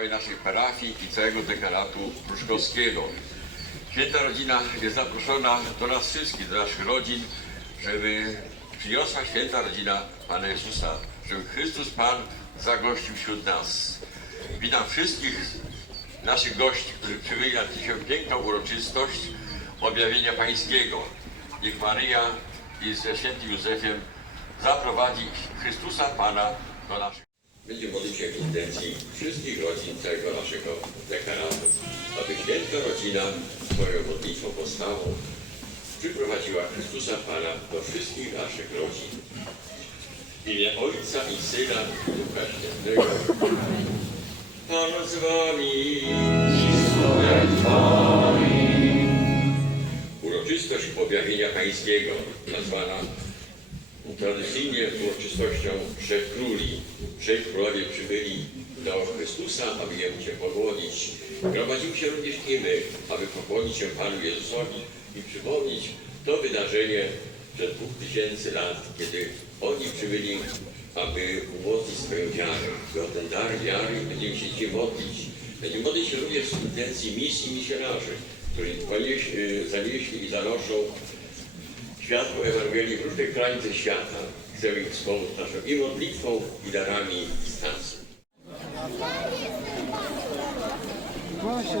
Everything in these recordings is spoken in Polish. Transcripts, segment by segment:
całej naszej parafii i całego dekanatu pruszkowskiego. Święta rodzina jest zaproszona do nas wszystkich, do naszych rodzin, żeby przyniosła święta rodzina Pana Jezusa, żeby Chrystus Pan zagościł wśród nas. Witam wszystkich naszych gości, którzy przybyli na tę piękną uroczystość objawienia Pańskiego. Niech Maryja i ze świętym Józefem zaprowadzi Chrystusa Pana do naszych. Będziemy modlić się w intencji wszystkich rodzin całego naszego dekanatu, aby święta rodzina swoją modlitwą postawą przyprowadziła Chrystusa Pana do wszystkich naszych rodzin. W imię Ojca i Syna i Ducha Świętego. Pan z wami. Uroczystość objawienia Pańskiego, nazwana tradycyjnie uroczystością Trzech Króli. Trzej królowie przybyli do Chrystusa, aby Jemu się pogłonić. Gromadzimy się również i my, aby pokłonić się Panu Jezusowi i przypomnieć to wydarzenie przed dwóch tysięcy lat, kiedy oni przybyli, aby umocnić swoją wiarę. I o ten dar wiary będziemy się dzisiaj modlić. Będziemy modlić się również w intencji misji misjonarzy, którzy zanieśli i zanoszą światło Ewangelii w różnych krańcach świata. Chcemy ich wspomóc naszą i modlitwą, i darami z nas. Proroctwo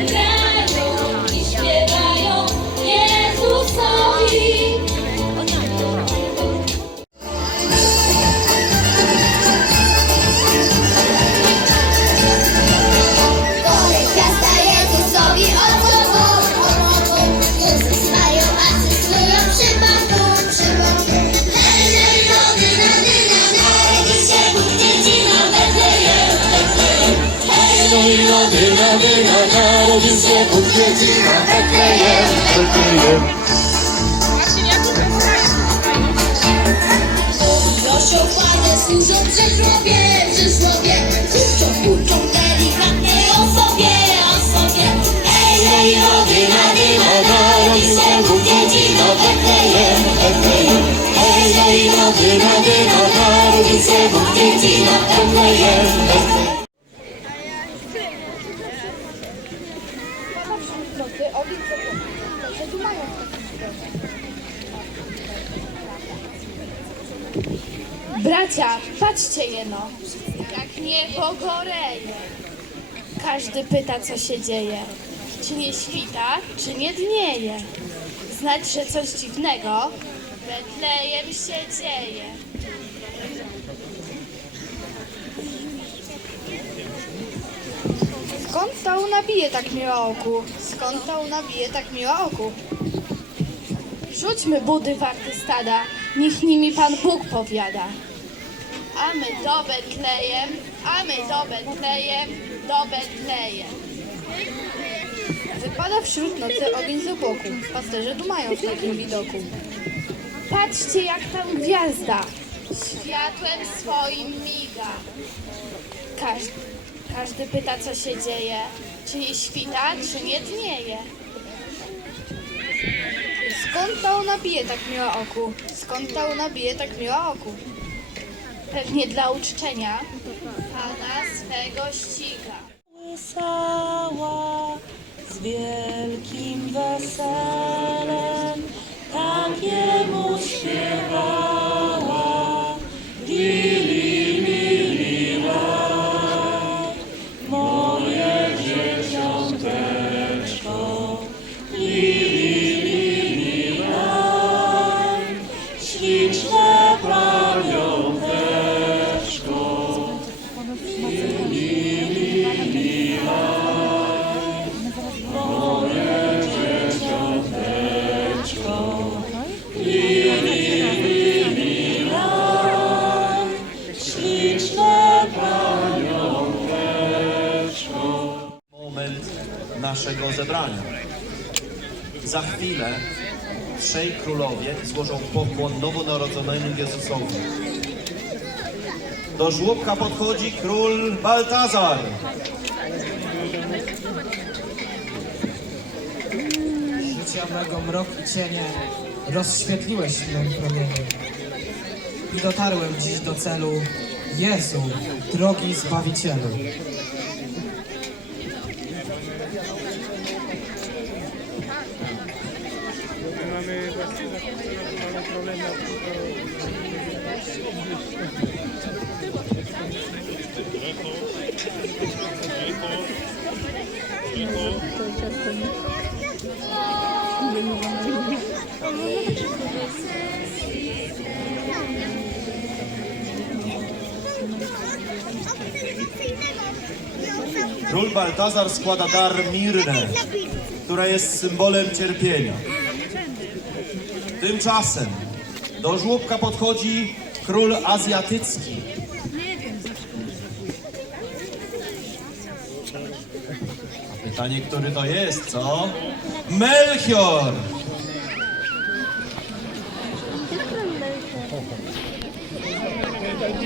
jest dyna, dyna, narodzi się Bóg dzieci na Betlejem, Betlejem Proszę Panie, służą Rzeszłowie, Rzeszłowie Kurczą, kurczą, delikatnie o sobie, o sobie. Ej, ej, rodyna, dyna, narodzi się Bóg dzieci do Betlejem, Betlejem Ej, ej, rodyna, dyna, narodzi się Bóg dzieci do Betlejem, Betlejem Bracia, patrzcie jeno, jak niebo goreje. Każdy pyta, co się dzieje. Czy nie świta, czy nie dnieje. Znać, że coś dziwnego Betlejem się dzieje. Skąd to nabije tak miło oku? Skąd to nabije tak miło oku? Rzućmy budy warte stada, niech nimi Pan Bóg powiada. A my do Betlejem, a my do Betlejem, do Betlejem. Wypada wśród nocy ogień z obłoku. Pasterze dumają w takim widoku. Patrzcie, jak tam gwiazda światłem swoim miga. Każdy, każdy pyta, co się dzieje. Czy nie świta, czy nie dnieje. Skąd to nabije tak miło oku? Skąd to nabije tak miło oku? Pewnie dla uczczenia Pana swego ściga. Naszego zebrania. Za chwilę trzej królowie złożą pokłon nowonarodzonemu Jezusowi. Do żłobka podchodzi król Baltazar. Życia mego mrok i cienie rozświetliłeś mym promieniem. I dotarłem dziś do celu. Jezu, drogi Zbawicielu. Król Baltazar składa dar Mirnę, która jest symbolem cierpienia. Tymczasem do żłobka podchodzi król azjatycki. A Pytanie, który to jest, co? Melchior! Bym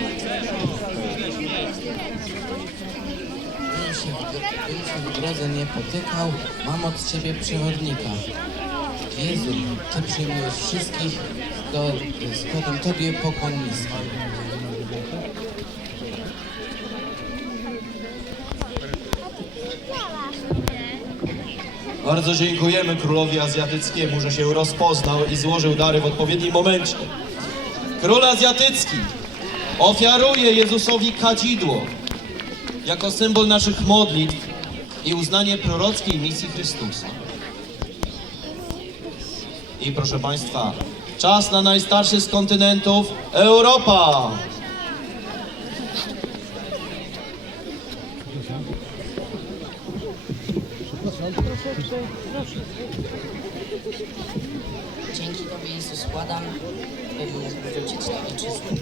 się w drodze nie potykał, mam od Ciebie przewodnika. Jezu, Ty przyjmujesz wszystkich, składam Tobie pokłon niski. Bardzo dziękujemy królowi azjatyckiemu, że się rozpoznał i złożył dary w odpowiednim momencie. Król azjatycki ofiaruje Jezusowi kadzidło jako symbol naszych modlitw i uznanie prorockiej misji Chrystusa. I proszę Państwa, czas na najstarszy z kontynentów Europa. Dzięki Tobie Jezus składam, by mógł wrócić na ojczyznę.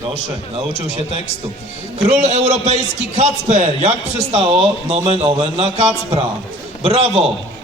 Proszę, nauczył się tekstu. Król europejski Kacper, jak przystało nomen omen na Kacpra. Brawo!